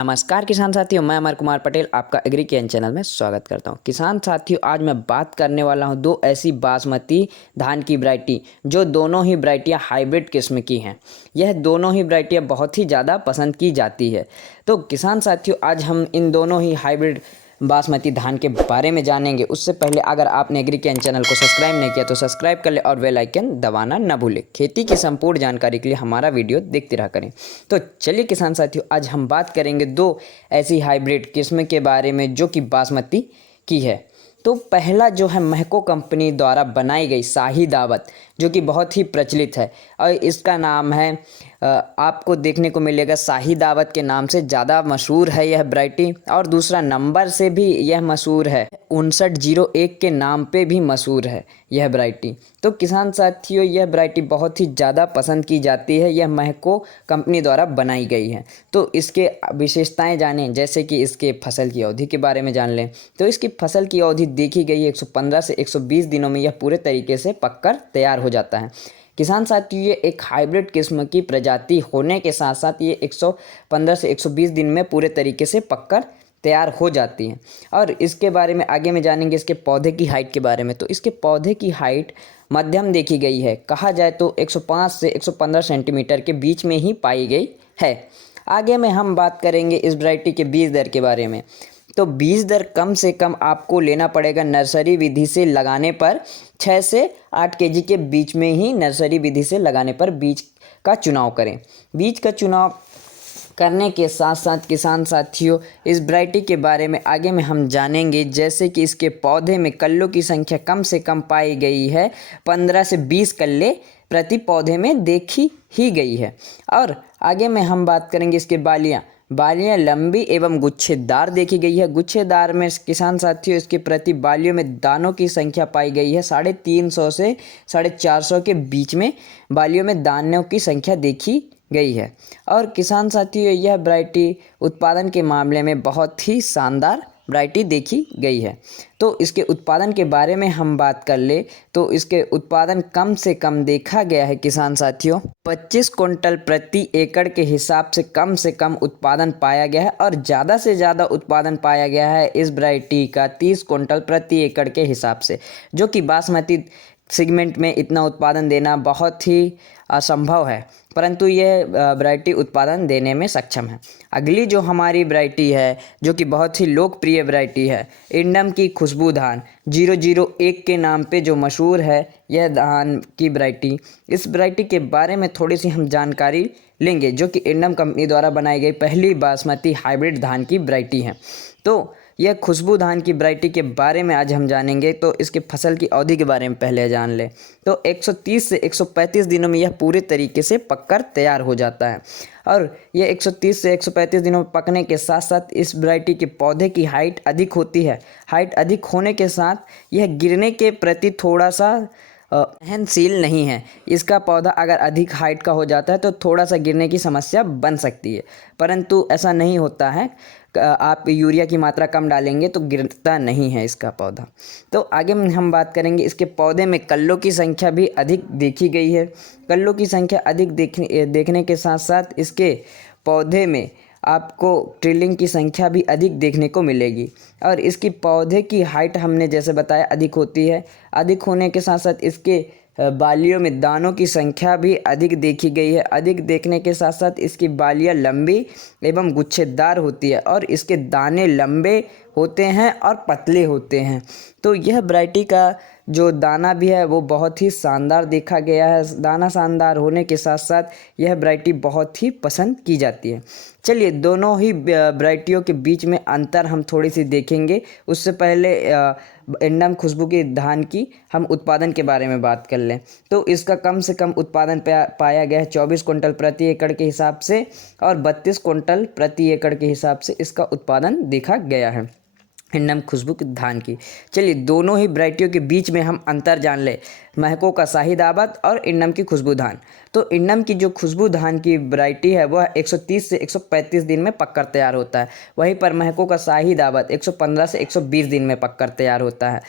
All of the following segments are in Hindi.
नमस्कार किसान साथियों, मैं अमर कुमार पटेल आपका एग्री ज्ञान चैनल में स्वागत करता हूं। किसान साथियों, आज मैं बात करने वाला हूं दो ऐसी बासमती धान की वैरायटी जो दोनों ही वैरायटियां हाइब्रिड किस्म की हैं। यह दोनों ही वैरायटियां बहुत ही ज़्यादा पसंद की जाती है। तो किसान साथियों, आज हम इन दोनों ही हाइब्रिड बासमती धान के बारे में जानेंगे। उससे पहले अगर आपने एग्री ज्ञान चैनल को सब्सक्राइब नहीं किया तो सब्सक्राइब कर ले और बेल आइकन दबाना न भूलें। खेती की संपूर्ण जानकारी के लिए हमारा वीडियो देखते रहा करें। तो चलिए किसान साथियों, आज हम बात करेंगे दो ऐसी हाइब्रिड किस्म के बारे में जो कि बासमती की है। तो पहला जो है महको कंपनी द्वारा बनाई गई शाही दावत, जो कि बहुत ही प्रचलित है और इसका नाम है आपको देखने को मिलेगा शाही दावत के नाम से ज़्यादा मशहूर है यह वैरायटी। और दूसरा नंबर से भी यह मशहूर है, 5901 के नाम पे भी मशहूर है यह वैरायटी। तो किसान साथियों, यह वैरायटी बहुत ही ज़्यादा पसंद की जाती है। यह महको कंपनी द्वारा बनाई गई है। तो इसके विशेषताएं जानें, जैसे कि इसके फसल की अवधि के बारे में जान लें। तो इसकी फसल की अवधि देखी गई है 115 से 120 दिनों में यह पूरे तरीके से पककर तैयार हो जाता है। किसान साथियों, ये एक हाइब्रिड किस्म की प्रजाति होने के साथ साथ ये 115 से 120 दिन में पूरे तरीके से पककर तैयार हो जाती हैं। और इसके बारे में आगे में जानेंगे इसके पौधे की हाइट के बारे में। तो इसके पौधे की हाइट मध्यम देखी गई है, कहा जाए तो 105 से 115 सेंटीमीटर के बीच में ही पाई गई है। आगे में हम बात करेंगे इस वैरायटी के बीज दर के बारे में। तो बीज दर कम से कम आपको लेना पड़ेगा नर्सरी विधि से लगाने पर 6 से 8 केजी के बीच में ही नर्सरी विधि से लगाने पर बीज का चुनाव करें। बीज का चुनाव करने के साथ साथ किसान साथियों, इस वैरायटी के बारे में आगे में हम जानेंगे, जैसे कि इसके पौधे में कल्लों की संख्या कम से कम पाई गई है। 15 से 20 कल्ले प्रति पौधे में देखी ही गई है। और आगे में हम बात करेंगे इसके बालियाँ लंबी एवं गुच्छेदार देखी गई है। गुच्छेदार में किसान साथियों, इसके प्रति बालियों में दानों की संख्या पाई गई है 350 से 450 के बीच में बालियों में दानों की संख्या देखी गई है। और किसान साथियों, यह वैरायटी उत्पादन के मामले में बहुत ही शानदार वैरायटी देखी गई है। तो इसके उत्पादन के बारे में हम बात कर ले तो इसके उत्पादन कम से कम देखा गया है किसान साथियों 25 क्विंटल प्रति एकड़ के हिसाब से कम उत्पादन पाया गया है। और ज़्यादा से ज़्यादा उत्पादन पाया गया है इस वैरायटी का 30 क्विंटल प्रति एकड़ के हिसाब से, जो कि बासमती सेगमेंट में इतना उत्पादन देना बहुत ही असंभव है, परंतु यह वैरायटी उत्पादन देने में सक्षम है। अगली जो हमारी वैरायटी है, जो कि बहुत ही लोकप्रिय वैरायटी है, इंडम की खुशबू धान 001 के नाम पे जो मशहूर है यह धान की वैरायटी। इस वैरायटी के बारे में थोड़ी सी हम जानकारी लेंगे, जो कि इंडम कंपनी द्वारा बनाई गई पहली बासमती हाइब्रिड धान की वैरायटी है। तो यह खुशबू धान की वैरायटी के बारे में आज हम जानेंगे। तो इसके फसल की अवधि के बारे में पहले जान लें। तो 130 से 135 दिनों में यह पूरे तरीके से पककर तैयार हो जाता है। और यह 130 से 135 दिनों में पकने के साथ साथ इस वैरायटी के पौधे की हाइट अधिक होती है। हाइट अधिक होने के साथ यह गिरने के प्रति थोड़ा सा सहनशील नहीं है। इसका पौधा अगर अधिक हाइट का हो जाता है तो थोड़ा सा गिरने की समस्या बन सकती है, परंतु ऐसा नहीं होता है। आप यूरिया की मात्रा कम डालेंगे तो गिरता नहीं है इसका पौधा। तो आगे में हम बात करेंगे इसके पौधे में कल्लों की संख्या भी अधिक देखी गई है। कल्लों की संख्या अधिक देखने के साथ साथ इसके पौधे में आपको ट्रिलिंग की संख्या भी अधिक देखने को मिलेगी। और इसकी पौधे की हाइट हमने जैसे बताया अधिक होती है। अधिक होने के साथ साथ इसके बालियों में दानों की संख्या भी अधिक देखी गई है। अधिक देखने के साथ साथ इसकी बालियाँ लंबी एवं गुच्छेदार होती है और इसके दाने लंबे होते हैं और पतले होते हैं। तो यह वैरायटी का जो दाना भी है वो बहुत ही शानदार देखा गया है। दाना शानदार होने के साथ साथ यह वैरायटी बहुत ही पसंद की जाती है। चलिए, दोनों ही वैरायटियों के बीच में अंतर हम थोड़ी सी देखेंगे। उससे पहले इंडम खुशबू की धान की हम उत्पादन के बारे में बात कर लें। तो इसका कम से कम उत्पादन पाया गया है 24 क्विंटल प्रति एकड़ के हिसाब से और 32 क्विंटल प्रति एकड़ के हिसाब से इसका उत्पादन देखा गया है इंडम खुशबू की धान की। चलिए, दोनों ही वैरायटियों के बीच में हम अंतर जान ले, महको का शाही दावत और इंडम की खुशबू धान। तो इंडम की जो खुशबू धान की वैरायटी है वह 130 से 135 दिन में पककर तैयार होता है। वहीं पर महको का शाही दावत 115 से 120 दिन में पककर तैयार होता है।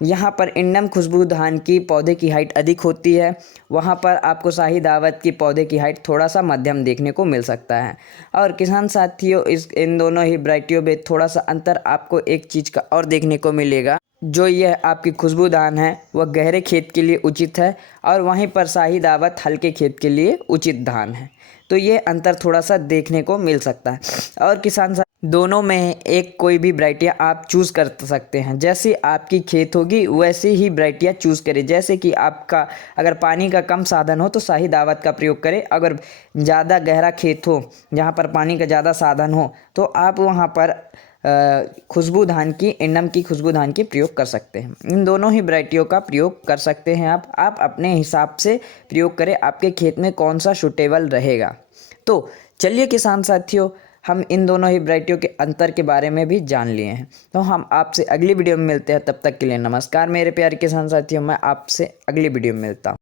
यहाँ पर इंडम खुशबू धान की पौधे की हाइट अधिक होती है, वहाँ पर आपको शाही दावत की पौधे की हाइट थोड़ा सा मध्यम देखने को मिल सकता है। और किसान साथियों, इन दोनों ही वैरायटियों में थोड़ा सा अंतर आपको एक चीज़ का और देखने को मिलेगा। जो यह आपकी खुशबू धान है वह गहरे खेत के लिए उचित है, और वहीं पर शाही दावत हल्के खेत के लिए उचित धान है। तो ये अंतर थोड़ा सा देखने को मिल सकता है। और किसान दोनों में एक कोई भी वैरायटियाँ आप चूज़ कर सकते हैं। जैसी आपकी खेत होगी वैसी ही वैरायटियाँ चूज़ करें। जैसे कि आपका अगर पानी का कम साधन हो तो शाही दावत का प्रयोग करें। अगर ज़्यादा गहरा खेत हो जहाँ पर पानी का ज़्यादा साधन हो तो आप वहाँ पर खुशबू धान की, इंडम की खुशबू धान की प्रयोग कर सकते हैं। इन दोनों ही वैरायटियों का प्रयोग कर सकते हैं आप अपने हिसाब से प्रयोग करें, आपके खेत में कौन सा सूटेबल रहेगा। तो चलिए किसान साथियों, हम इन दोनों ही वैरायटियों के अंतर के बारे में भी जान लिए हैं। तो हम आपसे अगली वीडियो में मिलते हैं, तब तक के लिए नमस्कार मेरे प्यारे किसान साथियों। मैं आपसे अगली वीडियो में मिलता हूँ।